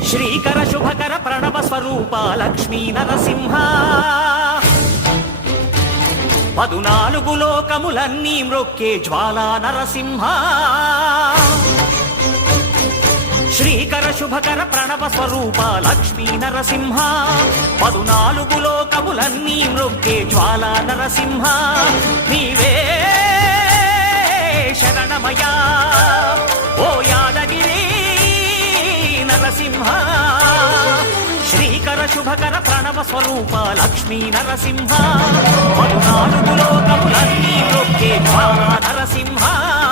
శ్రీకర శుభకర ప్రణవ స్వరూప లక్ష్మీ నరసింహ 14 లోకములన్నీ మ్రొక్కే జ్వాలా నరసింహ శ్రీకర శుభకర ప్రణవ స్వరూప లక్ష్మీ నరసింహ 14 లోకములన్నీ మ్రొక్కే జ్వాలా నరసింహ నీవే శరణమయా ఓ యాదగిరి నరసింహ శ్రీకర శుభకర ప్రణవ స్వరూప లక్ష్మీ నరసింహ 14 లోకములన్నీ మ్రొక్కే జ్వాలా నరసింహ